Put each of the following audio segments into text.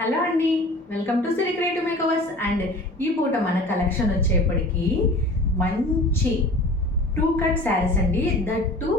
Hello అండి, welcome to Siri creative makeovers. And ఈ పూట మన కలెక్షన్ వచ్చేప్పటికి మంచి టూ కట్ శారీస్ అండి. దట్టు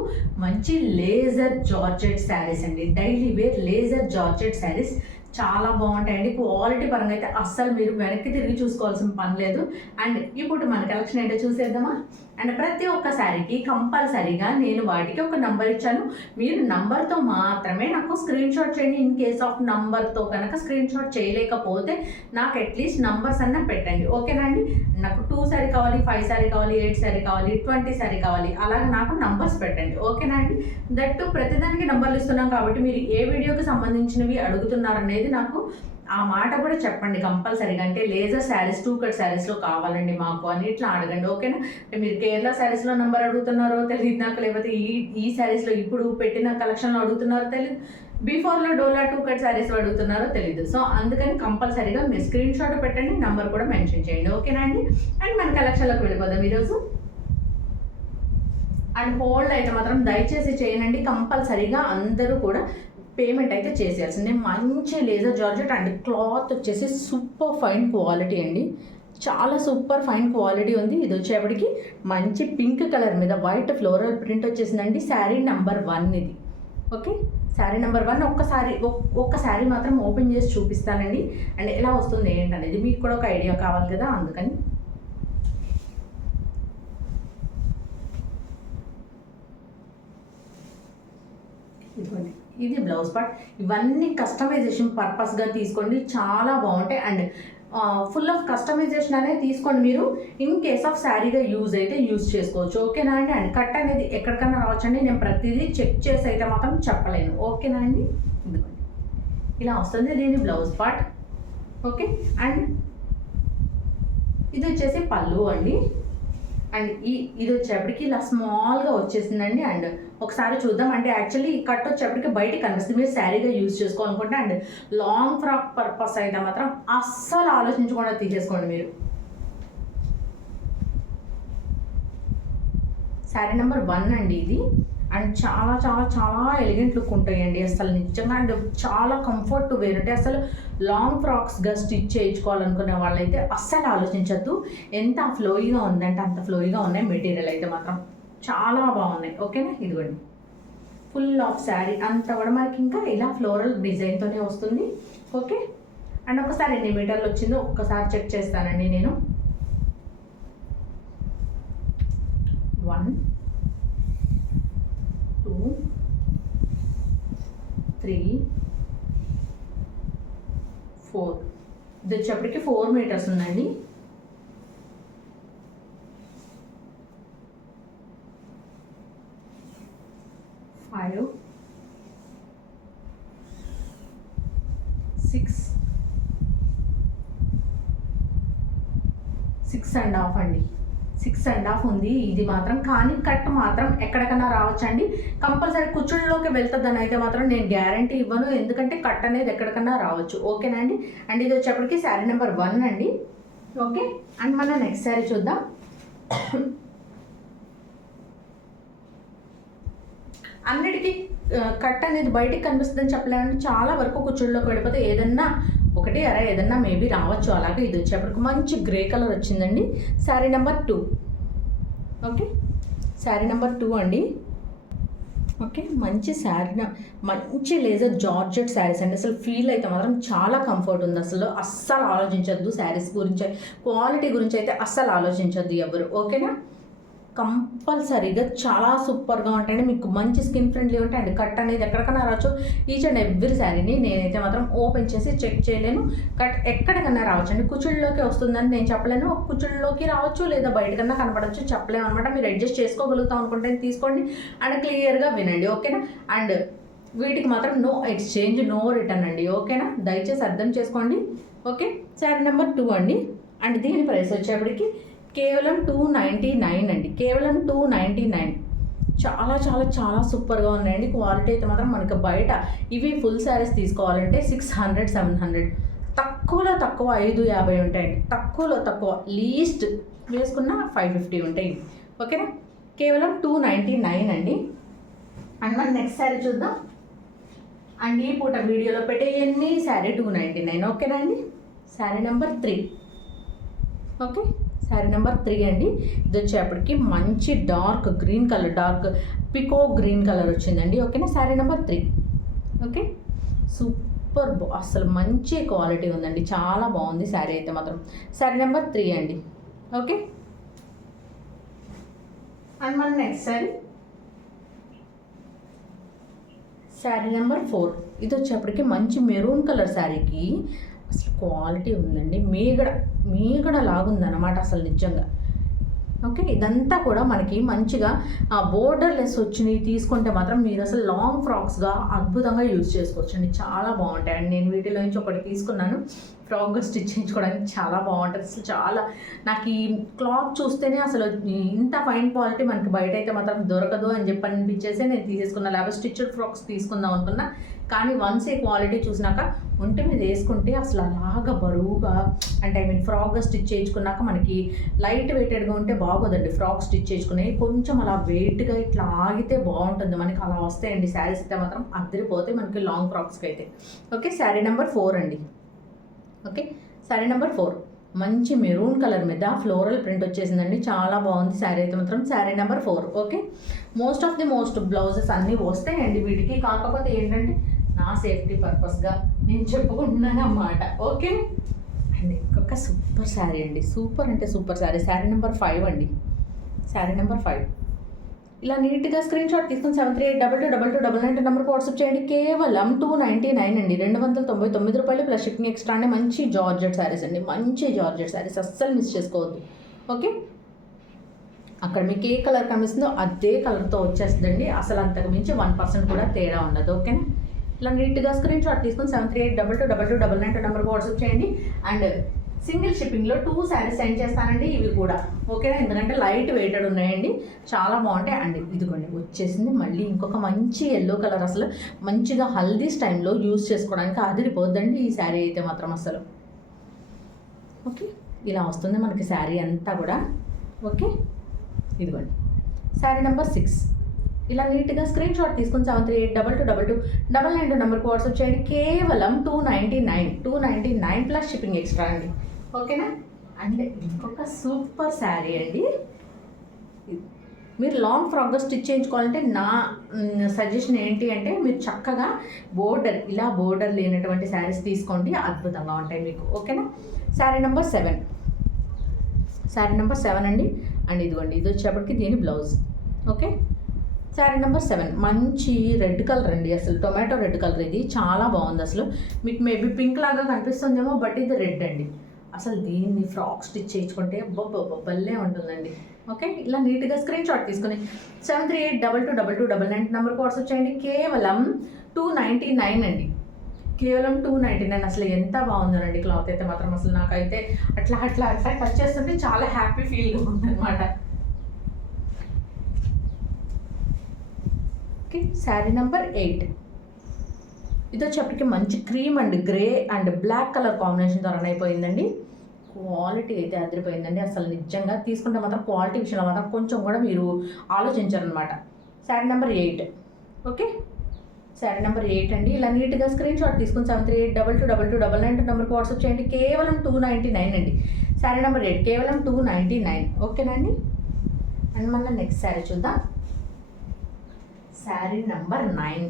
మంచి లేజర్ జార్జెట్ శారీస్ అండి. Daily wear laser georgette saris చాలా బాగుంటాయండి. క్వాలిటీ పరంగా అయితే అస్సలు మీరు వెనక్కి తిరిగి చూసుకోవాల్సిన పని లేదు. అండ్ ఇప్పుడు మన కలెక్షన్ ఏంటో చూసేద్దామా. అండ్ ప్రతి ఒక్క శారీకి కంపల్సరీగా నేను వాటికి ఒక నంబర్ ఇచ్చాను. మీరు నంబర్తో మాత్రమే నాకు స్క్రీన్ షాట్ చేయండి. ఇన్ కేస్ ఆఫ్ నంబర్తో కనుక స్క్రీన్ షాట్ చేయలేకపోతే నాకు అట్లీస్ట్ నంబర్స్ అన్న పెట్టండి, ఓకేనా అండి. నాకు 2 శారీ కావాలి, 5 శారీ కావాలి, 8 శారీ కావాలి, 20 శారీ కావాలి, అలాగే నాకు నంబర్స్ పెట్టండి, ఓకేనా అండి. దట్టు ప్రతిదానికి నంబర్లు ఇస్తున్నాం కాబట్టి మీరు ఏ వీడియోకి సంబంధించినవి అడుగుతున్నారనేది నాకు ఆ మాట కూడా చెప్పండి కంపల్సరీగా. అంటే లేజర్ శారీస్ 2 కట్ శారీస్లో కావాలండి మాకు అని ఇట్లా అడగండి, ఓకేనా. మీరు కేరళ శారీస్లో నెంబర్ అడుగుతున్నారో తెలియదు నాకు, లేకపోతే ఈ శారీస్లో ఇప్పుడు పెట్టిన కలెక్షన్లో అడుగుతున్నారో తెలియదు, బిఫోర్లో డోలా 2 కట్ శారీస్లో అడుగుతున్నారో తెలియదు. సో అందుకని కంపల్సరీగా మీరు స్క్రీన్ షాట్ పెట్టండి, నెంబర్ కూడా మెన్షన్ చేయండి, ఓకేనా అండి. అండ్ మన కలెక్షన్లోకి వెళ్ళిపోదాం ఈరోజు. అండ్ హోల్డ్ అయితే మాత్రం దయచేసి చేయనండి, కంపల్సరీగా అందరూ కూడా పేమెంట్ అయితే చేసేయాల్సిందే. మంచి లేజర్ జార్జెట్ అండ్ క్లాత్ వచ్చేసి సూపర్ ఫైన్ క్వాలిటీ అండి. చాలా సూపర్ ఫైన్ క్వాలిటీ ఉంది. ఇది వచ్చేప్పటికి మంచి పింక్ కలర్ మీద వైట్ ఫ్లోరల్ ప్రింట్ వచ్చేసిందండి. శారీ నెంబర్ 1 ఇది, ఓకే. శారీ నెంబర్ 1 ఒక్క శారీ మాత్రం ఓపెన్ చేసి చూపిస్తానండి. అండ్ ఎలా వస్తుంది ఏంటనేది మీకు కూడా ఒక ఐడియా కావాలి కదా, అందుకని. ఇదిగోండి, ఇది బ్లౌజ్ పార్ట్. ఇవన్నీ కస్టమైజేషన్ పర్పస్గా తీసుకోండి, చాలా బాగుంటాయి. అండ్ ఫుల్ ఆఫ్ కస్టమైజేషన్ అనేది తీసుకోండి మీరు. ఇన్ కేస్ ఆఫ్ శారీగా యూజ్ అయితే యూజ్ చేసుకోవచ్చు, ఓకేనా అండి. అండ్ కట్ అనేది ఎక్కడికన్నా రావచ్చండి, నేను ప్రతిదీ చెక్ చేసి అయితే మాత్రం చెప్పలేను, ఓకేనా అండి. ఇదిగోండి ఇలా వస్తుంది దీని బ్లౌజ్ పార్ట్, ఓకే. అండ్ ఇది వచ్చేసి పళ్ళు అండి. అండ్ ఇది వచ్చేప్పటికి ఇలా స్మాల్గా వచ్చేసిందండి. అండ్ ఒకసారి చూద్దాం. అంటే యాక్చువల్లీ ఈ కట్ వచ్చేప్పటికి బయటకి కనిపిస్తుంది, మీరు శారీగా యూజ్ చేసుకోవాలనుకుంటే. అండ్ లాంగ్ ఫ్రాక్ పర్పస్ అయితే మాత్రం అస్సలు ఆలోచించకుండా తీసేసుకోండి మీరు. శారీ నెంబర్ 1 అండి ఇది. అండ్ చాలా చాలా చాలా ఎలిగెంట్ లుక్ ఉంటాయండి అసలు నిజంగా. అండ్ చాలా కంఫర్ట్ వేర్. అంటే అసలు లాంగ్ ఫ్రాక్స్గా స్టిచ్ చేయించుకోవాలనుకునే వాళ్ళైతే అస్సలు ఆలోచించద్దు. ఎంత ఫ్లోయిగా ఉందంటే అంత ఫ్లోయిగా ఉన్నాయి. మెటీరియల్ అయితే మాత్రం చాలా బాగున్నాయి, ఓకేనా. ఇదిగోండి ఫుల్ ఆఫ్ శారీ అంతా కూడా మనకి ఇంకా ఇలా ఫ్లోరల్ డిజైన్తోనే వస్తుంది, ఓకే. అండ్ ఒకసారి ఎన్ని మీటర్లు వచ్చిందో ఒక్కసారి చెక్ చేస్తానండి నేను. 1 2 3 4 ఇది వచ్చేప్పటికి 4 మీటర్స్ ఉందండి. 5 6 6.5 అండి. 6.5 ఉంది ఇది మాత్రం. కానీ కట్ మాత్రం ఎక్కడికన్నా రావచ్చండి. కంపల్సరీ కుచ్చుళ్ళలోకి వెళ్తుందని అయితే మాత్రం నేను గ్యారంటీ ఇవ్వను, ఎందుకంటే కట్ అనేది ఎక్కడికన్నా రావచ్చు, ఓకేనా అండి. అండ్ ఇది వచ్చేప్పటికి శారీ నెంబర్ 1 అండి, ఓకే. అండ్ మన నెక్స్ట్ శారీ చూద్దాం. అన్నిటికీ కట్ అనేది బయటికి కనిపిస్తుందని చెప్పలేమండి. చాలా వరకు కుచ్చుళ్ళలోకి వెళ్ళిపోతే ఏదన్నా ఒకటి ఏదన్నా మేబీ రావచ్చు. అలాగే ఇది వచ్చేప్పటికి మంచి గ్రే కలర్ వచ్చిందండి. Sari number 2, okay. Sari number 2 అండి, ఓకే. మంచి మంచి లేజర్ జార్జెట్ శారీస్ అండి. అసలు ఫీల్ అయితే మాత్రం చాలా కంఫర్ట్ ఉంది. అస్సలు ఆలోచించద్దు శారీస్ గురించి, క్వాలిటీ గురించి అయితే అస్సలు ఆలోచించద్దు ఎవరు, ఓకేనా. కంపల్సరీగా చాలా సూపర్గా ఉంటాయండి. మీకు మంచి స్కిన్ ఫ్రెండ్లీ ఉంటాయి. అండ్ కట్ అనేది ఎక్కడికన్నా రావచ్చు. ఈచ్ అండ్ ఎవ్రీ శారీని నేనైతే మాత్రం ఓపెన్ చేసి చెక్ చేయలేను. కట్ ఎక్కడికన్నా రావచ్చు అండి. కుచ్చుళ్ళలోకి వస్తుందని నేను చెప్పలేను. కుచ్చుళ్ళలోకి రావచ్చు లేదా బయటకన్నా కనపడవచ్చు, చెప్పలేము అనమాట. మీరు అడ్జస్ట్ చేసుకోగలుగుతాం అనుకుంటే తీసుకోండి అండ్ క్లియర్గా వినండి, ఓకేనా. అండ్ వీటికి మాత్రం నో ఎక్స్చేంజ్, నో రిటర్న్ అండి, ఓకేనా. దయచేసి అర్థం చేసుకోండి, ఓకే. శారీ నెంబర్ 2 అండి. అండ్ దీని ప్రైస్ వచ్చేప్పటికి కేవలం 299 అండి. కేవలం 299. చాలా చాలా చాలా సూపర్గా ఉన్నాయండి. క్వాలిటీ అయితే మాత్రం మనకి బయట ఇవి ఫుల్ శారీస్ తీసుకోవాలంటే 600 700, తక్కువలో తక్కువ 550 ఉంటాయండి. తక్కువలో తక్కువ లీస్ట్ వేసుకున్న 550 ఉంటాయి, ఓకేనా. కేవలం 299 అండి. అండ్ మన నెక్స్ట్ శారీ చూద్దాం. అండ్ ఈ పూట వీడియోలో పెట్టేయన్ని శారీ 299, ఓకేనా అండి. Sari number 3, okay. Sari number 3 అండి. ఇది వచ్చేప్పటికి మంచి dark green colour, dark pico green colour వచ్చిందండి, ఓకేనా. Sari number 3, okay. సూపర్ అసలు మంచి క్వాలిటీ ఉందండి, చాలా బాగుంది శారీ అయితే మాత్రం. శారీ నెంబర్ 3 అండి, ఓకే. అండ్ మన నెక్స్ట్ శారీ నెంబర్ 4. ఇది వచ్చేప్పటికి మంచి మెరూన్ కలర్ శారీకి అసలు క్వాలిటీ ఉందండి, మీగడ లాగుందన్నమాట అసలు నిజంగా, ఓకే. ఇదంతా కూడా మనకి మంచిగా బోర్డర్ లెస్ వచ్చినవి తీసుకుంటే మాత్రం మీరు అసలు లాంగ్ ఫ్రాక్స్గా అద్భుతంగా యూజ్ చేసుకోవచ్చండి, చాలా బాగుంటాయి. అండ్ నేను వీటిలో నుంచి ఒకటి తీసుకున్నాను, ఫ్రాక్గా స్టిచ్ చేయించుకోవడానికి చాలా బాగుంటుంది అసలు. చాలా నాకు ఈ క్లాత్ చూస్తేనే అసలు ఇంత ఫైన్ క్వాలిటీ మనకి బయట అయితే మాత్రం దొరకదు అని చెప్పి అనిపించేసి నేను తీసేసుకున్నా, లేకపోతే స్టిచ్డ్ ఫ్రాక్స్ తీసుకుందాం అనుకున్నా. కానీ వన్స్ ఈ క్వాలిటీ చూసినాక ఒంటి మీద వేసుకుంటే అసలు అలాగా బరువుగా, అంటే ఫ్రాక్గా స్టిచ్ చేయించుకున్నాక మనకి లైట్ వెయిటెడ్గా ఉంటే బాగోదండి. ఫ్రాక్ స్టిచ్ చేసుకుని కొంచెం అలా వెయిట్గా ఇట్లా ఆగితే బాగుంటుంది మనకి, అలా వస్తాయండి శారీస్ అయితే మాత్రం అద్దరిపోతాయి మనకి లాంగ్ ఫ్రాక్స్కి అయితే, ఓకే. శారీ నెంబర్ 4 అండి, ఓకే. శారీ నెంబర్ 4 మంచి మెరూన్ కలర్ మీద ఫ్లోరల్ ప్రింట్ వచ్చేసిందండి, చాలా బాగుంది శారీ అయితే మాత్రం. Sari number 4, okay. Most blouses అన్నీ వస్తాయండి వీటికి, కాకపోతే ఏంటంటే నా సేఫ్టీ పర్పస్గా నేను చెప్పుకుంటున్నాను అన్నమాట, ఓకే. అండ్ ఇంకొక సూపర్ శారీ అండి, సూపర్ అంటే సూపర్ శారీ. శారీ నెంబర్ 5 అండి, శారీ నెంబర్ 5. ఇలా నీట్గా స్క్రీన్ షాట్ తీసుకుని 73822299 నెంబర్కి వాట్సాప్ చేయండి. కేవలం 299 అండి, 299 రూపాయలు ప్లస్ షిప్పింగ్ ఎక్స్ట్రా అండి. మంచి జార్జెట్ శారీస్ అండి, మంచి జార్జెట్ శారీస్, అస్సలు మిస్ చేసుకోవద్దు, ఓకే. అక్కడ మీకు ఏ కలర్ కనిపిస్తుందో అదే కలర్తో వచ్చేస్తుందండి, అసలు అంతకు మించి 1% కూడా తేడా ఉండదు, ఓకేనా. ఇలా నీట్గా స్క్రీన్ షాట్ తీసుకుని 73822299 నెంబర్కి వాట్సాప్ చేయండి. అండ్ సింగిల్ షిప్పింగ్లో 2 శారీస్ సెండ్ చేస్తానండి, ఇవి కూడా, ఓకేనా. ఎందుకంటే లైట్ వెయిటెడ్ ఉన్నాయండి, చాలా బాగుంటాయి. అండ్ ఇదిగోండి వచ్చేసింది మళ్ళీ ఇంకొక మంచి ఎల్లో కలర్, అసలు మంచిగా హల్దీస్ టైంలో యూజ్ చేసుకోవడానికి అదిరిపోద్దండి ఈ శారీ అయితే మాత్రం అసలు, ఓకే. ఇలా వస్తుంది మనకి శారీ అంతా కూడా, ఓకే. ఇదిగోండి శారీ నెంబర్ 6. ఇలా నీట్గా స్క్రీన్ షాట్ తీసుకుని 73822299 నెంబర్కి వాట్సాప్ చేయండి. కేవలం 299 ప్లస్ షిప్పింగ్ ఎక్స్ట్రా అండి, ఓకేనా. అండ్ ఇంకొక సూపర్ శారీ అండి, మీరు లాంగ్ ఫ్రాక్గా స్టిచ్ చేయించుకోవాలంటే నా సజెషన్ ఏంటి అంటే మీరు చక్కగా ఇలా బోర్డర్ లేనటువంటి శారీస్ తీసుకోండి, అద్భుతంగా ఉంటాయి మీకు, ఓకేనా. శారీ నెంబర్ 7. శారీ నెంబర్ 7 అండి. అండ్ ఇదిగోండి ఇది వచ్చేప్పటికి దీని బ్లౌజ్, ఓకే. శారీ నెంబర్ 7 మంచి రెడ్ కలర్ అండి, అసలు టొమాటో రెడ్ కలర్, ఇది చాలా బాగుంది అసలు. మీకు మేబీ పింక్ లాగా కనిపిస్తుందేమో, బట్ ఇది రెడ్ అండి. అసలు దీన్ని ఫ్రాక్ స్టిచ్ చేయించుకుంటే భలే ఉంటుందండి, ఓకే. ఇలా నీట్గా స్క్రీన్ షాట్ తీసుకుని 73822299 నెంబర్కి వాట్సాప్ చేయండి. కేవలం 299 అండి, కేవలం 299. అసలు ఎంత బాగుందనండి క్లాత్ అయితే మాత్రం, అసలు నాకైతే అట్లా టచ్ చేస్తుంటే చాలా హ్యాపీ ఫీల్గా ఉందన్నమాట, ఓకే. శారీ నెంబర్ 8. ఇది వచ్చేప్పటికి మంచి cream and grey and black colour కాంబినేషన్తో రన్ అయిపోయిందండి. క్వాలిటీ అయితే అదిరిపోయిందండి, అసలు నిజంగా తీసుకుంటే మాత్రం క్వాలిటీ విషయంలో మాత్రం కొంచెం కూడా మీరు ఆలోచించారనమాట. Sari number 8, okay. Sari number 8 అండి. ఇలా నీట్గా స్క్రీన్ షాట్ తీసుకుని 73822299 నెంబర్కి వాట్సాప్ చేయండి. కేవలం 299 అండి. శారీ నెంబర్ 8 కేవలం 299, ఓకేనండి. అండ్ మళ్ళీ నెక్స్ట్ శారీ చూద్దాం. శారీ నెంబర్ 9.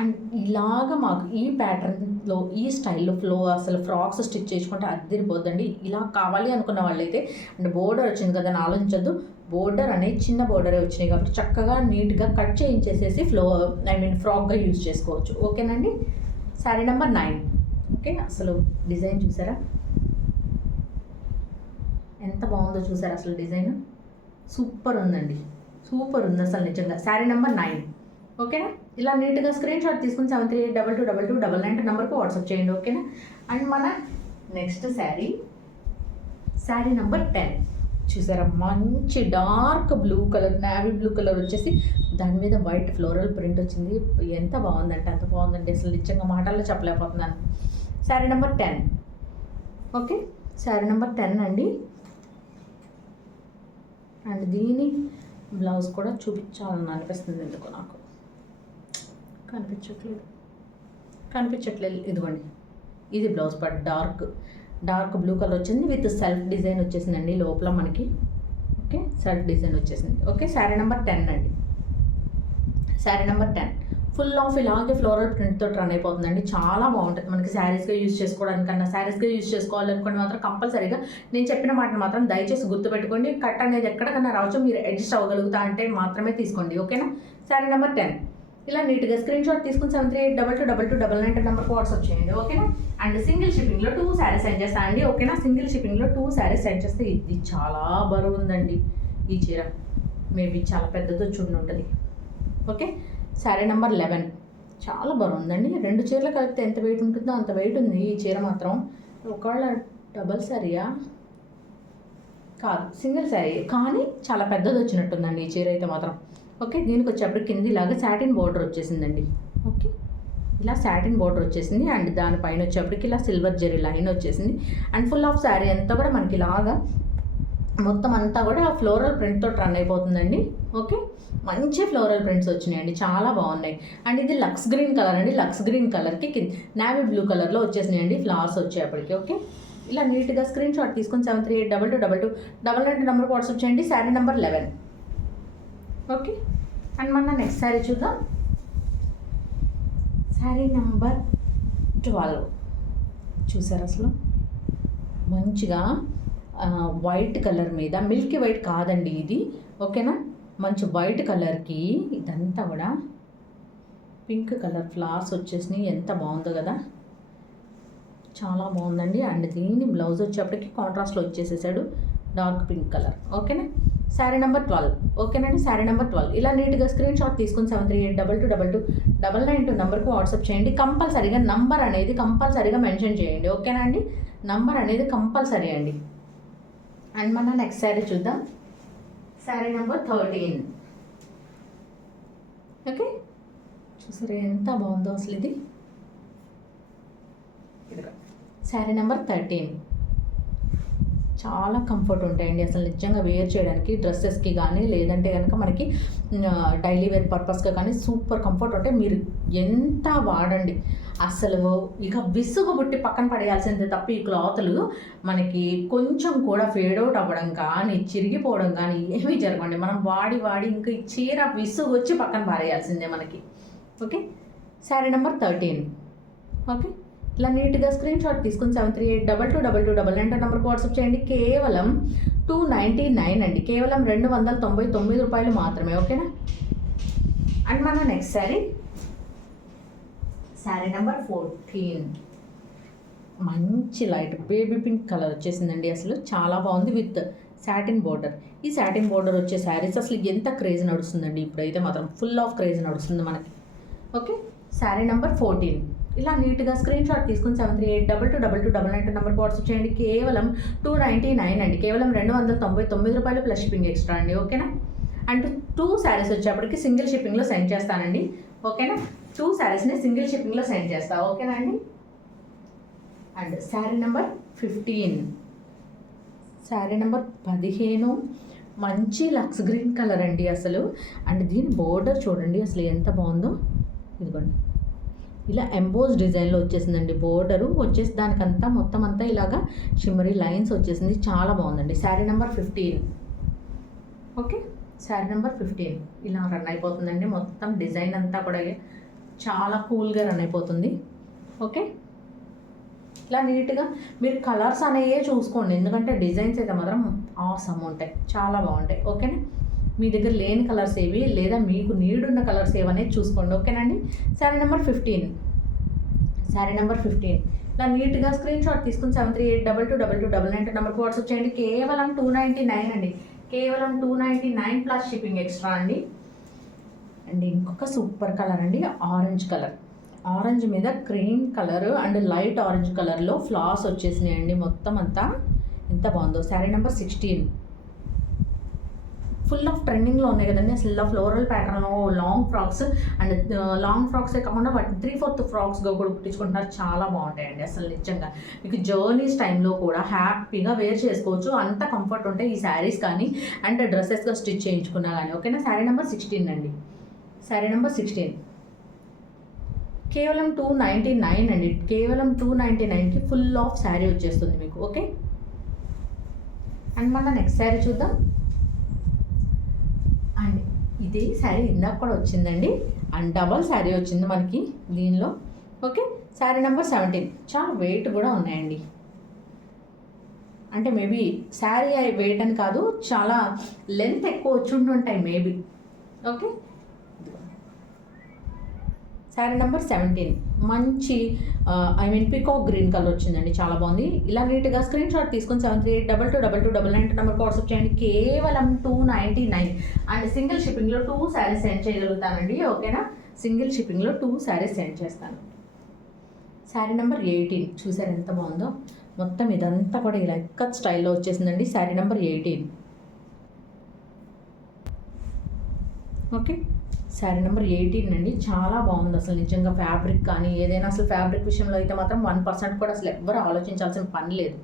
అండ్ ఇలాగ మాకు ఈ ప్యాటర్న్లో ఈ స్టైల్లో అసలు ఫ్రాక్స్ స్టిచ్ చేసుకుంటే అద్దరిపోద్దండి. ఇలా కావాలి అనుకున్న వాళ్ళైతే, అంటే బోర్డర్ వచ్చింది కదా అని ఆలోచించద్దు, బోర్డర్ అనేది చిన్న బోర్డరే వచ్చినాయి కాబట్టి చక్కగా నీట్గా కట్ చేయించేసేసి ఫ్రాక్గా యూజ్ చేసుకోవచ్చు, ఓకేనండి. Sari number 9, okay. అసలు డిజైన్ చూసారా ఎంత బాగుందో, చూసారా అసలు డిజైన్ సూపర్ ఉందండి, సూపర్ ఉంది అసలు నిజంగా. శారీ నెంబర్ 9, ఓకేనా. ఇలా నీట్గా స్క్రీన్ షాట్ తీసుకుని 73822299 నెంబర్కి వాట్సాప్ చేయండి, ఓకేనా. అండ్ మన నెక్స్ట్ శారీ నెంబర్ 10 చూసారా, మంచి dark blue colour, navy blue colour వచ్చేసి దాని మీద వైట్ ఫ్లోరల్ ప్రింట్ వచ్చింది. ఎంత బాగుందంటే అంత బాగుందండి, అసలు నిజంగా మాటల్లో చెప్పలేకపోతున్నాను. Sari number 10, okay. Sari number 10 అండి. అండ్ దీని బ్లౌజ్ కూడా చూపించాలని అనిపిస్తుంది ఎందుకు నాకు, కనిపించట్లేదు ఇదిగోండి. ఇది blouse part dark blue colour వచ్చింది విత్ సెల్ఫ్ డిజైన్ వచ్చేసిందండి లోపల మనకి. ఓకే, సెల్ఫ్ డిజైన్ వచ్చేసింది. ఓకే, శారీ నెంబర్ 10 అండి. శారీ నెంబర్ 10 ఫుల్ ఆఫ్ ఇలాగే ఫ్లోరల్ ప్రింట్తో రన్ అయిపోతుందండి. చాలా బాగుంటుంది మనకి శారీస్గా యూజ్ చేసుకోవడానికన్నా. శారీస్గా యూజ్ చేసుకోవాలనుకోండి మాత్రం కంపల్సరీగా నేను చెప్పిన మాటను మాత్రం దయచేసి గుర్తుపెట్టుకోండి. కట్ అనేది ఎక్కడికన్నా రావచ్చు, మీరు అడ్జస్ట్ అవ్వగలుగుతా అంటే మాత్రమే తీసుకోండి. ఓకేనా. శారీ నెంబర్ 10 ఇలా నీట్గా స్క్రీన్ షాట్ తీసుకుని 73822299 నెంబర్కి వాట్సాప్ చేయండి. ఓకేనా. అండ్ సింగిల్ షిప్పింగ్లో 2 శారీస్ సెండ్ చేస్తాను అండి. ఓకేనా. సింగిల్ షిప్పింగ్లో 2 శారీస్ సెండ్ చేస్తే ఇది చాలా బరువు ఉందండి. ఈ చీర మేబీ చాలా పెద్దదో చూడండి ఉంటుంది. ఓకే, శారీ నెంబర్ 11 చాలా బరువు ఉందండి. 2 చీరలు కలిపితే ఎంత వెయిట్ ఉంటుందో అంత వెయిట్ ఉంది ఈ చీర మాత్రం. ఒకవేళ డబల్ శారీయా కాదు, సింగిల్ శారీ కానీ చాలా పెద్దది వచ్చినట్టుందండి ఈ చీర అయితే మాత్రం. ఓకే, దీనికి వచ్చేప్పుడు కింద ఇలాగా సాటిన్ బోర్డర్ వచ్చేసిందండి. ఓకే, ఇలా సాటిన్ బోర్డర్ వచ్చేసింది. అండ్ దానిపైన వచ్చేప్పటికి ఇలా సిల్వర్ జెరీ లైన్ వచ్చేసింది. అండ్ ఫుల్ ఆఫ్ శారీ అంతా కూడా మనకి ఇలాగా మొత్తం అంతా కూడా ఫ్లోరల్ ప్రింట్తో రన్ అయిపోతుందండి. ఓకే, మంచి ఫ్లోరల్ ప్రింట్స్ వచ్చినాయండి, చాలా బాగున్నాయి. అండ్ ఇది లక్స్ గ్రీన్ కలర్ అండి. లక్స్ గ్రీన్ కలర్కి నావీ బ్లూ కలర్లో వచ్చేసినాయండి ఫ్లవర్స్ వచ్చేప్పటికి. ఓకే, ఇలా నీట్గా స్క్రీన్ షాట్ తీసుకొని 73822299 నెంబర్కి వాట్సాప్ చేయండి. శారీ నెంబర్ 11. ఓకే, అండ్ మన నెక్స్ట్ శారీ చూద్దాం. శారీ నెంబర్ 12 చూసారు అసలు మంచిగా వైట్ కలర్ మీద, మిల్కీ వైట్ కాదండి ఇది. ఓకేనా, మంచి వైట్ కలర్కి ఇదంతా కూడా పింక్ కలర్ ఫ్లవర్స్ వచ్చేసినాయి. ఎంత బాగుందో కదా, చాలా బాగుందండి. అండ్ దీని బ్లౌజ్ వచ్చేప్పటికి కాంట్రాస్ట్లో వచ్చేసేసాడు డార్క్ పింక్ కలర్. ఓకేనా. శారీ నెంబర్ 12. ఓకేనండి. శారీ నెంబర్ 12 ఇలా నీట్గా స్క్రీన్ షాట్ తీసుకుని 73822299 నెంబర్కి వాట్సాప్ చేయండి. కంపల్సరీగా నంబర్ అనేది కంపల్సరీగా మెన్షన్ చేయండి. ఓకేనా అండి, నంబర్ అనేది కంపల్సరీ అండి. అండ్ మన నెక్స్ట్ శారీ చూద్దాం. శారీ నెంబర్ 13. ఓకే, చూసారా ఎంత బాగుందో అసలు ఇది. శారీ నెంబర్ 13 చాలా కంఫర్ట్ ఉంటాయండి అసలు నిజంగా వేర్ చేయడానికి, డ్రెస్సెస్కి కానీ లేదంటే కనుక మనకి డైలీ వేర్ పర్పస్గా కానీ సూపర్ కంఫర్ట్ ఉంటాయి. మీరు ఎంత వాడండి అసలు ఇక విసుగు పుట్టి పక్కన పడేయాల్సిందే తప్ప ఈ క్లాతులు మనకి కొంచెం కూడా ఫేడ్ అవుట్ అవ్వడం కానీ చిరిగిపోవడం కానీ ఏమీ జరగండి. మనం వాడి ఇంకా ఈ చీర విసుగు వచ్చి పక్కన పారేయాల్సిందే మనకి. Okay, sari number 13. ఓకే, ఇలా నీట్గా స్క్రీన్ షాట్ తీసుకుని 73822299 నెంబర్కి వాట్సాప్ చేయండి. కేవలం 299 అండి, కేవలం 299 రూపాయలు మాత్రమే. ఓకేనా. అండ్ మన నెక్స్ట్ శారీ నెంబర్ 14 మంచి లైట్ బేబీ పింక్ కలర్ వచ్చేసిందండి. అసలు చాలా బాగుంది విత్ సాటిన్ బోర్డర్. ఈ సాటిన్ బోర్డర్ వచ్చే శారీస్ అసలు ఎంత క్రేజ్ నడుస్తుందండి ఇప్పుడైతే మాత్రం, ఫుల్ ఆఫ్ క్రేజ్ నడుస్తుంది మనకి. ఓకే, శారీ నెంబర్ 14 ఇలా నీట్గా స్క్రీన్ షాట్ తీసుకుని 73822299 నెంబర్కి వాట్సాప్ చేయండి. కేవలం 299 అండి, కేవలం 299 రూపాయలు ప్లస్ షిప్పింగ్ ఎక్స్ట్రా అండి. ఓకేనా. అండ్ 2 శారీస్ వచ్చేప్పటికి సింగిల్ షిప్పింగ్లో సెండ్ చేస్తానండి. ఓకేనా, 2 శారీస్ని సింగిల్ షిప్పింగ్లో సెండ్ చేస్తాను. ఓకేనా అండి. And sari number 15. Sari number 15 మంచి లక్స్ గ్రీన్ కలర్ అండి అసలు. అండ్ దీని బోర్డర్ చూడండి అసలు ఎంత బాగుందో. ఇదిగోండి ఇలా ఎంబోస్ డిజైన్లో వచ్చేసిందండి బోర్డరు వచ్చేసి, దానికంతా మొత్తం అంతా ఇలాగా షిమ్మరీ లైన్స్ వచ్చేసింది, చాలా బాగుందండి. Sari number 15. Okay, sari number 15 ఇలా రన్ అయిపోతుందండి. మొత్తం డిజైన్ అంతా కూడా చాలా కూల్గా రన్ అయిపోతుంది. ఓకే, ఇలా నీట్గా మీరు కలర్స్ అనేవే చూసుకోండి, ఎందుకంటే డిజైన్స్ అయితే మాత్రం ఆసమ్ ఉంటాయి, చాలా బాగుంటాయి. ఓకేనా. మీ దగ్గర లేని కలర్స్ ఏవి లేదా మీకు నీడున్న కలర్స్ ఏవనేది చూసుకోండి. ఓకేనండి. శారీ నెంబర్ 15. శారీ నెంబర్ 15 ఇలా నీట్గా స్క్రీన్ షాట్ తీసుకుని 73822299 నెంబర్కి వాట్సాప్ చేయండి. కేవలం 299 అండి, కేవలం 299 ప్లస్ షిప్పింగ్ ఎక్స్ట్రా అండి. అండ్ ఇంకొక సూపర్ కలర్ అండి, ఆరెంజ్ కలర్. ఆరెంజ్ మీద cream colour and light orange కలర్లో ఫ్లవర్స్ వచ్చేసినాయండి మొత్తం అంతా, ఎంత బాగుందో. శారీ నెంబర్ 16 ఫుల్ ఆఫ్ ట్రెండింగ్లో ఉన్నాయి కదండి అసలు ఫ్లోరల్ ప్యాటర్న్లో లాంగ్ ఫ్రాక్స్. అండ్ లాంగ్ ఫ్రాక్సే కాకుండా వాటి 3/4 ఫ్రాక్స్గా కూడా కుట్టించుకుంటున్నారు, చాలా బాగుంటాయండి అసలు నిజంగా. మీకు జర్నీస్ టైంలో కూడా హ్యాపీగా వేర్ చేసుకోవచ్చు, అంత కంఫర్ట్ ఉంటాయి ఈ శారీస్ కానీ అండ్ డ్రెస్సెస్గా స్టిచ్ చేయించుకున్నా కానీ. ఓకేనా. శారీ నెంబర్ 16 అండి. శారీ నెంబర్ 16 కేవలం 299 అండి. కేవలం 299కి ఫుల్ ఆఫ్ శారీ వచ్చేస్తుంది మీకు. ఓకే, అండ్ మన నెక్స్ట్ శారీ చూద్దాం. అండ్ ఇది శారీ ఇందాక కూడా వచ్చిందండి, అండ్ డబల్ శారీ వచ్చింది మనకి దీనిలో. Okay, sari number 17. చాలా వెయిట్ కూడా ఉన్నాయండి, అంటే మేబీ శారీ వెయిట్ అని కాదు, చాలా లెంత్ ఎక్కువ వచ్చి ఉంటాయి మేబీ. ఓకే, శారీ నెంబర్ 17 మంచి పీకాక్ గ్రీన్ కలర్ వచ్చిందండి, చాలా బాగుంది. ఇలా నీట్గా స్క్రీన్ షాట్ తీసుకొని 7382222299 నెంబర్కి వాట్సాప్ చేయండి. కేవలం 299 అండ్ సింగిల్ షిప్పింగ్లో 2 శారీస్ సెండ్ చేయగలుగుతానండి. ఓకేనా, సింగిల్ షిప్పింగ్లో 2 శారీస్ సెండ్ చేస్తాను. శారీ నెంబర్ 18 చూసారు ఎంత బాగుందో, మొత్తం ఇదంతా కూడా ఇలా కట్ స్టైల్లో వచ్చేసిందండి. Sari number 18. Okay, sari number 18 అండి, చాలా బాగుంది అసలు నిజంగా. ఫ్యాబ్రిక్ కానీ ఏదైనా అసలు ఫ్యాబ్రిక్ విషయంలో అయితే మాత్రం 1% కూడా అసలు ఎవ్వరు ఆలోచించాల్సిన పని లేదు,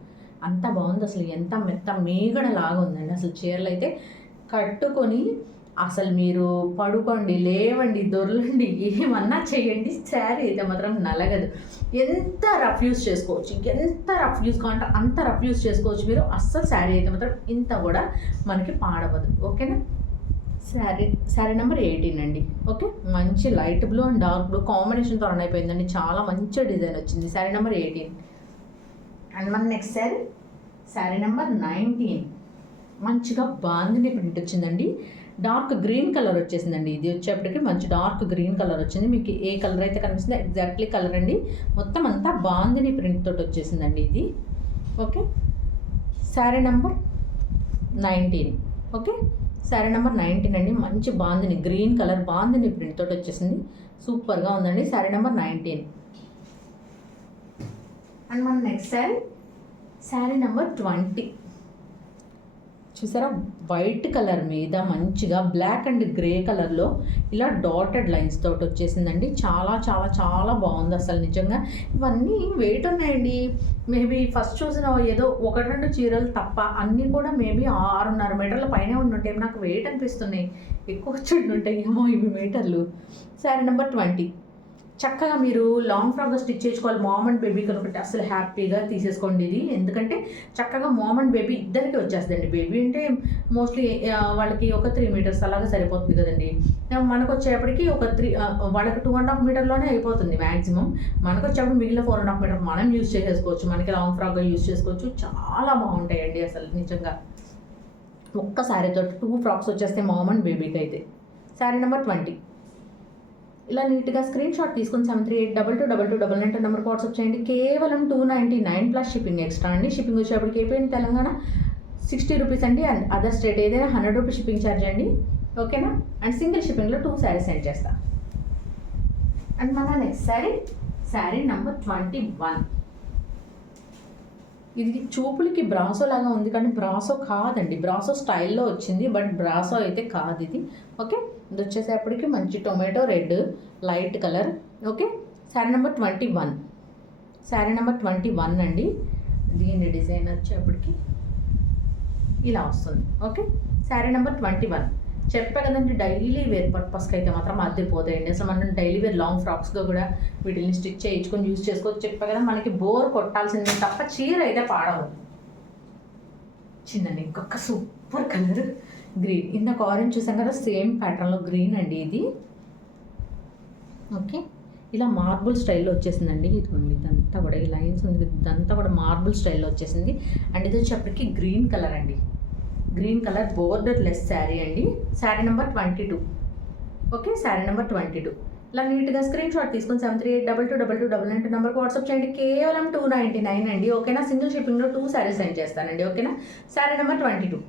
అంత బాగుంది అసలు. ఎంత మెత్త మేగడ లాగా ఉందండి అసలు. చీరలు అయితే కట్టుకొని అసలు మీరు పడుకోండి, లేవండి, దొరలండి, ఏమన్నా చేయండి, శారీ అయితే మాత్రం నలగదు. ఎంత రఫ్ యూస్ చేసుకోవచ్చు, ఎంత రఫ్ యూస్ కావాలంటే అంత రఫ్ యూస్ చేసుకోవచ్చు మీరు. అస్సలు శారీ అయితే మాత్రం ఇంత కూడా మనకి పాడవదు. ఓకేనా, శారీ నెంబర్ 18 అండి. ఓకే, మంచి light blue and dark blue కాంబినేషన్తో రన్ అయిపోయిందండి, చాలా మంచి డిజైన్ వచ్చింది. శారీ నెంబర్ 18. అండ్ మన నెక్స్ట్ శారీ నెంబర్ 19. మంచిగా బాందిని ప్రింట్ వచ్చిందండి, డార్క్ గ్రీన్ కలర్ వచ్చేసిందండి. ఇది వచ్చేప్పటికి మంచి డార్క్ గ్రీన్ కలర్ వచ్చింది. మీకు ఏ కలర్ అయితే కనిపిస్తుందో ఎగ్జాక్ట్లీ కలర్ అండి. మొత్తం అంతా బాందిని ప్రింట్ తోటి వచ్చేసిందండి ఇది. Okay, sari number 19. Okay, sari number 19 అండి, మంచి bandhani green colour bandhani print తోటి వచ్చేసింది, సూపర్గా ఉందండి. శారీ నెంబర్ 19. అండ్ మన నెక్స్ట్ శారీ నెంబర్ 20 చూసారా, వైట్ కలర్ మీద మంచిగా బ్లాక్ అండ్ గ్రే కలర్లో ఇలా డాటెడ్ లైన్స్ తోటి వచ్చేసిందండి, చాలా చాలా చాలా బాగుంది అసలు నిజంగా. ఇవన్నీ వెయిట్ ఉన్నాయండి, మేబీ ఫస్ట్ చూసిన ఏదో 1-2 చీరలు తప్ప అన్నీ కూడా మేబీ 6.5 మీటర్ల పైనే ఉండుంటాయి. నాకు వెయిట్ అనిపిస్తున్నాయి, ఎక్కువ వచ్చి ఉంటాయి ఏమో ఇవి మీటర్లు. శారీ నెంబర్ 20. చక్కగా మీరు లాంగ్ ఫ్రాక్గా స్టిచ్ చేసుకోవాలి, మామ్ అండ్ బేబీ కనుకుంటే అసలు హ్యాపీగా తీసేసుకోండి ఇది. ఎందుకంటే చక్కగా మామ్ అండ్ బేబీ ఇద్దరికి వచ్చేస్తుందండి. బేబీ అంటే మోస్ట్లీ వాళ్ళకి ఒక 3 మీటర్స్ అలాగా సరిపోతుంది కదండి. మనకు వచ్చేప్పటికి వాళ్ళకి 2.5 మీటర్లోనే అయిపోతుంది మ్యాక్సిమం. మనకు వచ్చేప్పుడు మిగిలిన 4.5 మీటర్ మనం యూజ్ చేసేసుకోవచ్చు, మనకి లాంగ్ ఫ్రాక్గా యూజ్ చేసుకోవచ్చు. చాలా బాగుంటాయండి అసలు నిజంగా. ఒక్క శారీతో 2 ఫ్రాక్స్ వచ్చేస్తే మామ్ అండ్ బేబీకి అయితే. శారీ నెంబర్ 20. ఇలా నీట్గా స్క్రీన్ షాట్ తీసుకుని 73822299 నెంబర్కి వాట్సాప్ చేయండి. కేవలం 299 ప్లస్ షిప్పింగ్ ఎక్స్ట్రా అండి. షిప్పింగ్ వచ్చేప్పటికి ఏపీ తెలంగాణ 60 రూపీస్ అండి, అండ్ అదర్ స్టేట్ ఏదైనా 100 రూపీస్ షిప్పింగ్ ఛార్జ్ అండి. ఓకేనా, అండ్ సింగిల్ షిప్పింగ్లో 2 శారీస్ సెండ్ చేస్తా. అండ్ మన నెక్స్ట్ శారీ నెంబర్ 21. ఇది చూపులకి బ్రాసో లాగా ఉంది కానీ బ్రాసో కాదండి, బ్రాసో స్టైల్లో వచ్చింది బట్ బ్రాసో అయితే కాదు ఇది. ఓకే, ఇది వచ్చేసేపటికి మంచి tomato red light colour. Okay, sari number 21. Sari number 21 అండి, దీని డిజైన్ వచ్చేప్పటికి ఇలా వస్తుంది. Okay, sari number 21. చెప్పా కదండి, డైలీ వేర్ పర్పస్కి అయితే మాత్రం అద్దెపోతాయండి. అసలు మనం డైలీ వేర్ లాంగ్ ఫ్రాక్స్గా కూడా వీటిని స్టిచ్ చేయించుకొని యూజ్ చేసుకోవచ్చు. చెప్పా కదా, మనకి బోర్ కొట్టాల్సిందే తప్ప చీర అయితే పాడవు. చిన్నది ఇంకొక సూపర్ కలర్ గ్రీన్, ఇందాక ఆరెంజ్ చూసాం కదా, సేమ్ ప్యాటర్న్లో గ్రీన్ అండి ఇది. ఓకే, ఇలా మార్బుల్ స్టైల్లో వచ్చేసిందండి. ఇదంతా కూడా ఈ లైన్స్ ఉంది, ఇదంతా కూడా మార్బుల్ స్టైల్లో వచ్చేసింది. అండ్ ఇది వచ్చేప్పటికి గ్రీన్ కలర్ అండి, green colour borderless sari అండి. Sari number 22. Okay, sari number 22. ఇలా నీట్గా స్క్రీన్ షాట్ తీసుకుని 73822299 నెంబర్కి వాట్సాప్ చేయండి. కేవలం 299 అండి. ఓకేనా, సింగిల్ షిప్పింగ్లో 2 శారీస్ సెండ్ చేస్తానండి. ఓకేనా, శారీ నెంబర్ 22.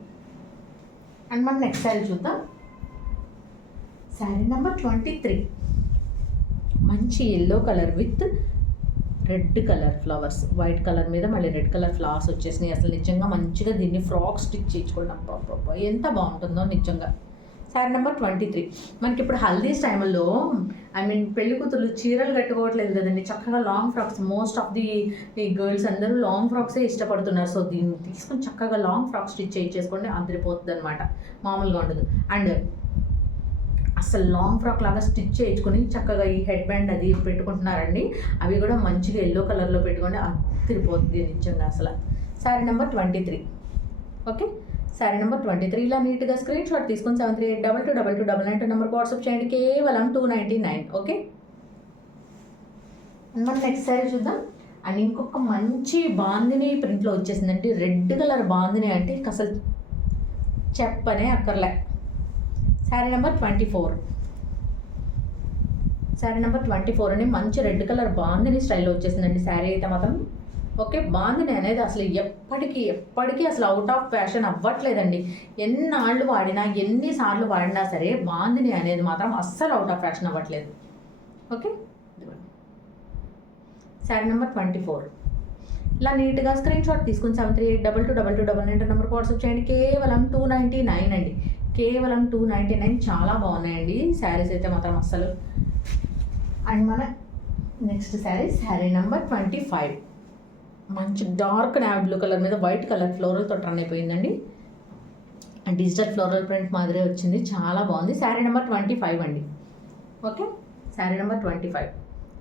అండ్ మనం నెక్స్ట్ శారీ చూద్దాం. శారీ నెంబర్ 23. మంచి yellow colour with red colour flowers, white colour మీద మళ్ళీ రెడ్ కలర్ ఫ్లవర్స్ వచ్చేసినాయి. అసలు నిజంగా మంచిగా దీన్ని ఫ్రాక్ స్టిచ్ చేయించుకోండి, అబ్బా ఎంత బాగుంటుందో నిజంగా. శారీ నెంబర్ 23. మనకి ఇప్పుడు హల్దీస్ టైంలో పెళ్లి కూతురు చీరలు కట్టుకోవట్లేదు కదండి, చక్కగా long frocks, most of the girls అందరూ లాంగ్ ఫ్రాక్సే ఇష్టపడుతున్నారు. సో దీన్ని తీసుకొని చక్కగా లాంగ్ ఫ్రాక్ స్టిచ్ చేయించేసుకోండి, అదిరిపోతుంది అనమాట, మామూలుగా ఉండదు. అండ్ అసలు లాంగ్ ఫ్రాక్ లాగా స్టిచ్ చేయించుకొని చక్కగా ఈ హెడ్ బ్యాండ్ అది పెట్టుకుంటున్నారండి. అవి కూడా మంచిగా ఎల్లో కలర్లో పెట్టుకొని అదిరిపోతుంది నిజంగా అసలు. Sari number 23. Okay, sari number 23. ఇలా నీట్గా స్క్రీన్ షాట్ తీసుకొని 73822299 నెంబర్కి వాట్సాప్ చేయండి. కేవలం 299. ఓకే, మనం నెక్స్ట్ శారీ చూద్దాం. అండ్ ఇంకొక మంచి బాందిని ప్రింట్లో వచ్చేసిందండి. రెడ్ కలర్ బాందిని అంటే అసలు చెప్పనే అక్కర్లే. శారీ నెంబర్ 24. శారీ నెంబర్ 24 అని మంచి రెడ్ కలర్ బాందిని స్టైల్లో వచ్చేసిందండి శారీ అయితే మాత్రం. ఓకే, బాందిని అనేది అసలు ఎప్పటికీ అసలు అవుట్ ఆఫ్ ఫ్యాషన్ అవ్వట్లేదండి. ఎన్నాళ్ళు వాడినా ఎన్నిసార్లు వాడినా సరే బాందిని అనేది మాత్రం అస్సలు అవుట్ ఆఫ్ ఫ్యాషన్ అవ్వట్లేదు. Okay, sari number 24. ఇలా నీట్గా స్క్రీన్ షాట్ తీసుకుని 73822299 నెంబర్కి వాట్సాప్ చేయండి. కేవలం 299 అండి, కేవలం 299. చాలా బాగున్నాయండి శారీస్ అయితే మాత్రం అస్సలు. అండ్ మన నెక్స్ట్ శారీ నెంబర్ 25. మంచి డార్క్ నావీ బ్లూ కలర్ మీద వైట్ కలర్ ఫ్లోరల్తో టర్న్ అయిపోయిందండి. డిజిటల్ ఫ్లోరల్ ప్రింట్ మాదిరే వచ్చింది, చాలా బాగుంది. శారీ నెంబర్ 25 అండి. Okay, sari number 25.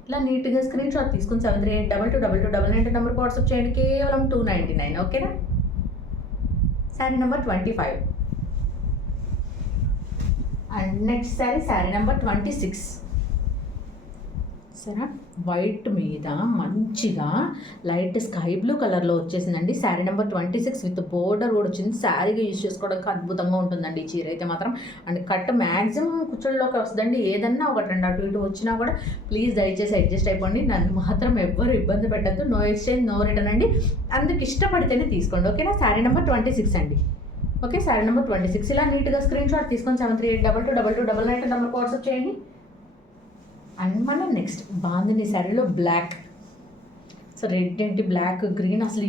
ఇలా నీట్గా స్క్రీన్ షాట్ తీసుకుని 73822299 నెంబర్కి వాట్సాప్ చేయండి. కేవలం 299. ఓకేనా, sari number 25. And next sari number 26. సరే, వైట్ మీద మంచిగా లైట్ స్కై బ్లూ కలర్లో వచ్చేసిందండి. శారీ నెంబర్ 26 విత్ బోర్డర్ కూడా వచ్చింది. శారీగా యూజ్ చేసుకోవడానికి అద్భుతంగా ఉంటుందండి ఈ చీర అయితే మాత్రం. అండ్ కట్ మ్యాక్సిమం కుచ్చుళ్ళలోకి వస్తుందండి. ఏదన్నా ఒక 2 అటు ఇటు వచ్చినా కూడా ప్లీజ్ దయచేసి అడ్జస్ట్ అయిపోండి. నన్ను మాత్రం ఎవ్వరు ఇబ్బంది పెట్టద్దు. నో ఎక్స్చేంజ్ నో రిటర్న్ అండి. అందుకు ఇష్టపడితేనే తీసుకోండి. ఓకేనా, శారీ నెంబర్ 26 అండి. Okay, sari number 26. ఇలా నీట్గా స్క్రీన్ షాట్ తీసుకొని 73822299 నెంబర్కి వాట్సాప్ చేయండి. అండ్ మనం నెక్స్ట్ బాందిని శారీలో బ్లాక్, సో రెడ్ ఏంటి, బ్లాక్, గ్రీన్, అసలు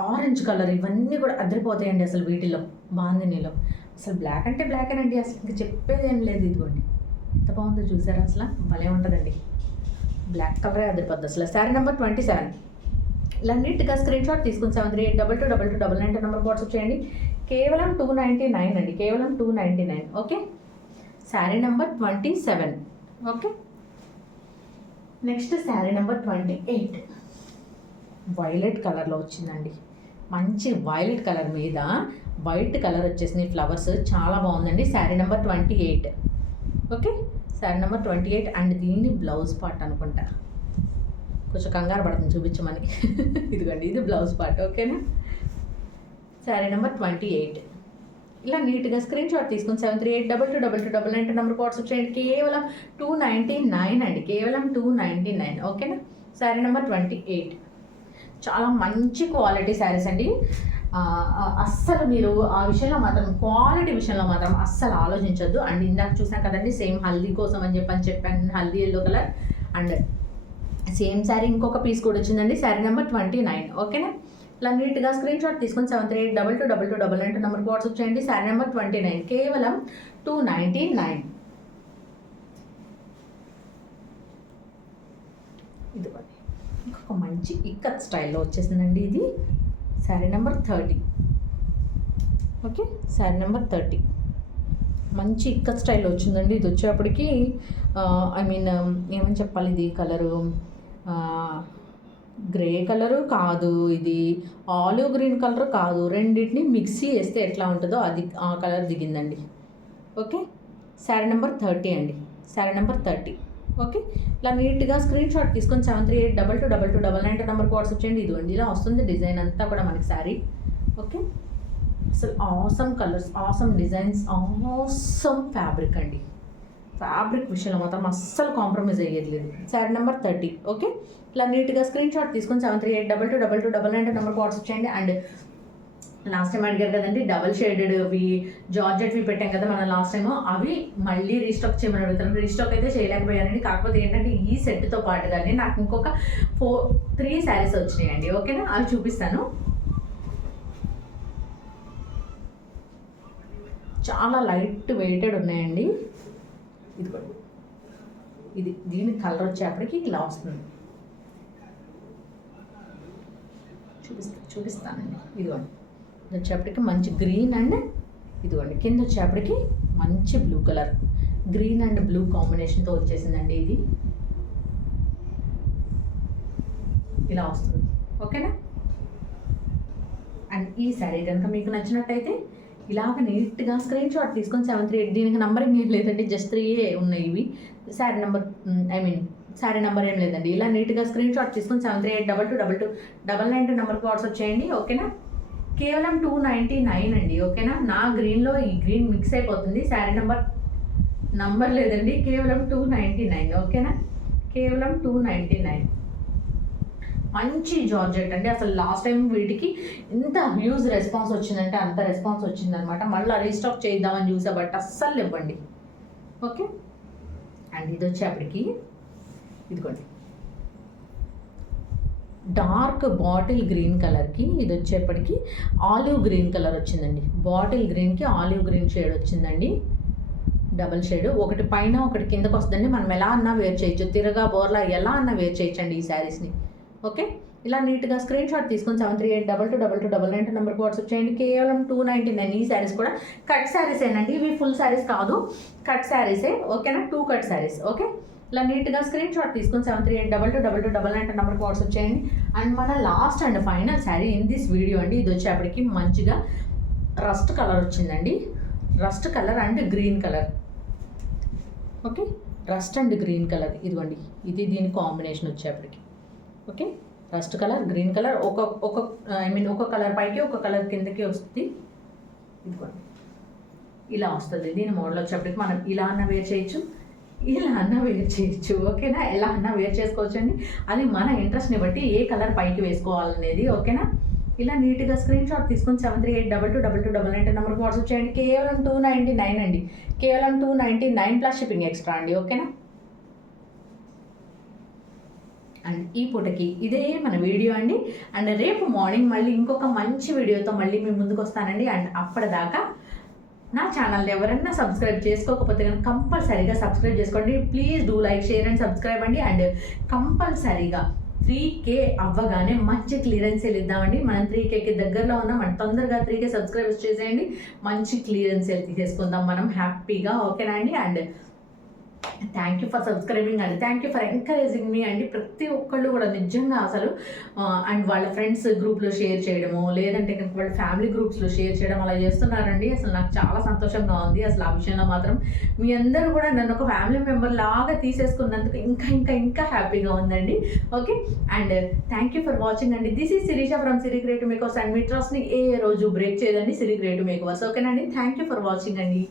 ఆరెంజ్ కలర్ ఇవన్నీ కూడా అదిరిపోతాయండి అసలు వీటిలో. బాందినిలో అసలు బ్లాక్ అంటే బ్లాకేనండి, అసలు ఇంకా చెప్పేది ఏం లేదు. ఇదిగోండి ఎంత బాగుందో చూసారా, అసలు భలే ఉంటుందండి. బ్లాక్ కలరే అదిరిపోద్ది అసలు. శారీ నెంబర్ 27. ఇలా నీట్గా స్క్రీన్ షాట్ తీసుకుని 73822299 నెంబర్ వాట్సాప్ చేయండి. కేవలం 299 అండి, కేవలం 299. Okay, sari number 27. Okay, next sari number 28. Violet కలర్లో వచ్చిందండి. మంచి వైలెట్ కలర్ మీద వైట్ కలర్ వచ్చేసింది ఫ్లవర్స్, చాలా బాగుందండి. Sari number 28. Okay, sari number 28. And దీని బ్లౌజ్ పార్ట్ అనుకుంటా, కొంచెం కంగారు పడుతుంది చూపించమని. ఇదిగోండి, ఇది బ్లౌజ్ పార్ట్. ఓకేనా, శారీ నెంబర్ 28. ఇలా నీట్గా స్క్రీన్ షాట్ తీసుకుని 73822299 నెంబర్కి వాట్సాప్ చేయండి. కేవలం 299 అండి, కేవలం 299. ఓకేనా, శారీ నెంబర్ 28. చాలా మంచి క్వాలిటీ శారీస్ అండి. అస్సలు మీరు ఆ విషయంలో మాత్రం, క్వాలిటీ విషయంలో మాత్రం అస్సలు ఆలోచించొద్దు. అండ్ ఇందాక చూసాం కదండి, సేమ్ హల్దీ కోసం అని చెప్పాను, haldi yellow colour. And same sari ఇంకొక పీస్ కూడా వచ్చిందండి, శారీ నెంబర్ 29. ఓకేనా, ఇలా నీట్గా స్క్రీన్ షాట్ తీసుకొని 73822299 నెంబర్కి వాట్సాప్ చేయండి. శారీ నెంబర్ 29, కేవలం 299. ఇదిగోండి ఇంకొక మంచి ఇక్కత్ స్టైల్లో వచ్చేసిందండి ఇది. Sari number 30. Okay, sari number 30 మంచి ఇక్కత్ స్టైల్లో వచ్చిందండి. ఇది వచ్చేప్పటికి ఐ మీన్ ఏమని చెప్పాలి, ఇది కలరు గ్రే కలరు కాదు, ఇది ఆలివ్ గ్రీన్ కలర్ కాదు, రెండింటిని మిక్సీ వేస్తే ఎట్లా ఉంటుందో అది ఆ కలర్ దిగిందండి. ఓకే, శారీ నెంబర్ 30 అండి, శారీ నెంబర్ 30. ఓకే, ఇలా నీట్గా స్క్రీన్ షాట్ తీసుకొని 73822299 నెంబర్కి వాట్సాప్ చేయండి. ఇదిగోండి ఇలా వస్తుంది డిజైన్ అంతా కూడా మనకి శారీ. ఓకే, అసలు awesome colours, awesome designs, awesome fabric అండి. ఫ్యాబ్రిక్ విషయంలో మాత్రం అస్సలు కాంప్రమైజ్ అయ్యేది లేదు. శారీ నెంబర్ 30. ఓకే, ఇలా నీట్గా స్క్రీన్ షాట్ తీసుకొని 73822299 నెంబర్కి వాట్సాప్ చేయండి. అండ్ లాస్ట్ టైం అడిగారు కదండి, డబల్ షేడెడ్వి జార్జెట్వి పెట్టాం కదా మనం లాస్ట్ టైం, అవి మళ్ళీ రీస్టాక్ చేయమని అడుగుతాను. రీస్టాక్ అయితే చేయలేకపోయానండి. కాకపోతే ఏంటంటే ఈ సెట్తో పాటుగానే నాకు ఇంకొక 3 శారీస్ వచ్చినాయండి. ఓకేనా, అవి చూపిస్తాను. చాలా లైట్ వెయిటెడ్ ఉన్నాయండి. ఇదిగోండి, ఇది దీని కలర్ వచ్చేప్పటికి ఇలా వస్తుంది. చూపిస్తానండి. ఇదిగోండి, వచ్చేప్పటికి మంచి గ్రీన్ అండ్ ఇదిగోండి కింద వచ్చేప్పటికి మంచి blue colour. Green and blue కాంబినేషన్తో వచ్చేసిందండి. ఇది ఇలా వస్తుంది, ఓకేనా. అండ్ ఈ శారీ కనుక మీకు నచ్చినట్టయితే ఇలాగ నీట్గా స్క్రీన్ షాట్ తీసుకొని 738, దీనికి నంబరింగ్ ఏం లేదండి, జస్ట్ 3 ఉన్నాయి ఇవి. శారీ నెంబర్ శారీ నెంబర్ ఏం లేదండి. ఇలా నీట్గా స్క్రీన్ షాట్ తీసుకొని 738222299 నెంబర్కి వాట్సాప్ చేయండి, ఓకేనా. కేవలం 299 అండి, ఓకేనా. నా గ్రీన్లో ఈ గ్రీన్ మిక్స్ అయిపోతుంది. శారీ నంబర్ లేదండి, కేవలం 299, ఓకేనా. కేవలం 299. మంచి జార్జెట్ అండి. అసలు లాస్ట్ టైం వీటికి ఇంత హ్యూజ్ రెస్పాన్స్ వచ్చిందంటే అంత రెస్పాన్స్ వచ్చిందనమాట. మళ్ళీ రీస్టాక్ చేద్దామని చూసా, బట్ అస్సలు ఇవ్వండి, ఓకే. అండ్ ఇది వచ్చేప్పటికి ఇదిగోండి డార్క్ బాటిల్ గ్రీన్ కలర్కి, ఇది వచ్చేప్పటికి ఆలివ్ గ్రీన్ కలర్ వచ్చిందండి. బాటిల్ గ్రీన్కి ఆలివ్ గ్రీన్ షేడ్ వచ్చిందండి, డబల్ షేడ్. ఒకటి పైన ఒకటి కిందకు వస్తుందండి. మనం ఎలా అన్నా వేర్ చేయొచ్చు, తిరగా బోర్లా ఎలా అన్నా వేర్ చేయొచ్చండి ఈ శారీస్ని, ఓకే. ఇలా నీట్గా స్క్రీన్ షాట్ తీసుకొని 738222299 నెంబర్కి వాట్సాప్ చేయండి. కేవలం 299. ఈ శారీస్ కూడా కట్ శారీస్ ఏనండి, ఇవి ఫుల్ శారీస్ కాదు, కట్ శారీసే, ఓకేనా. 2 కట్ శారీస్, ఓకే. ఇలా నీట్గా స్క్రీన్ షాట్ తీసుకొని 738222299 నెంబర్కి వాట్సాప్ చేయండి. అండ్ మన last and final sari in this video అండి. ఇది వచ్చేప్పటికి మంచిగా రస్ట్ కలర్ వచ్చిందండి. Rust colour and green colour, okay. Rust and green colour, ఇదిగోండి ఇది దీని కాంబినేషన్ వచ్చేప్పటికి, okay. Rust colour, green colour, ఒక కలర్ పైకి ఒక కలర్ కిందకి వస్తుంది, ఇదిగోండి ఇలా వస్తుంది. దీని మోడల్ వచ్చేప్పటికి మనం ఇలా అన్న వేర్ చేయొచ్చు, ఇలా అన్న వేర్ చేయొచ్చు, ఓకేనా. ఎలా అన్నా వేర్ చేసుకోవచ్చు అండి, అది మన ఇంట్రెస్ట్ని బట్టి ఏ కలర్ పైకి వేసుకోవాలనేది, ఓకేనా. ఇలా నీట్గా స్క్రీన్ షాట్ తీసుకొని 738222299 నెంబర్కి వాట్సాప్ చేయండి. కేవలం 299 అండి, కేవలం 299 ప్లస్ షిప్పింగ్ ఎక్స్ట్రా అండి, ఓకేనా. అండ్ ఈ పూటకి ఇదే మన వీడియో అండి. అండ్ రేపు మార్నింగ్ మళ్ళీ ఇంకొక మంచి వీడియోతో మళ్ళీ మీ ముందుకు వస్తానండి. అండ్ అప్పటిదాకా నా ఛానల్ని ఎవరైనా సబ్స్క్రైబ్ చేసుకోకపోతే కనుక కంపల్సరీగా సబ్స్క్రైబ్ చేసుకోండి. Please do like, share and subscribe అండి. అండ్ కంపల్సరీగా 3K అవ్వగానే మంచి క్లియరెన్స్ సేల్ ఇద్దామండి. మనం 3Kకి దగ్గరలో ఉన్నాం, అండ్ తొందరగా 3K సబ్స్క్రైబర్స్ చేసేయండి. మంచి క్లియరెన్స్ సేల్ తీసేసుకుందాం మనం హ్యాపీగా, ఓకేనా అండి. And thank you for subscribing అండి, thank you for encouraging me అండి. ప్రతి ఒక్కళ్ళు కూడా నిజంగా అసలు అండ్ వాళ్ళ ఫ్రెండ్స్ గ్రూప్లో షేర్ చేయడము, లేదంటే కనుక వాళ్ళ ఫ్యామిలీ గ్రూప్స్లో షేర్ చేయడం అలా చేస్తున్నారండి. అసలు నాకు చాలా సంతోషంగా ఉంది. అసలు ఆ విషయంలో మాత్రం మీ అందరూ కూడా నన్ను ఒక ఫ్యామిలీ మెంబర్ లాగా తీసేసుకున్నందుకు ఇంకా ఇంకా ఇంకా హ్యాపీగా ఉందండి, okay. And thank you for watching అండి. This is Sirisha from Siri creative makers. And మీ ట్రస్ట్ని ఏ రోజు బ్రేక్ చేయదండి సిరి క్రియేటివ్ మేకర్స్, ఓకేనండి. థ్యాంక్ యూ ఫర్ వాచింగ్ అండి.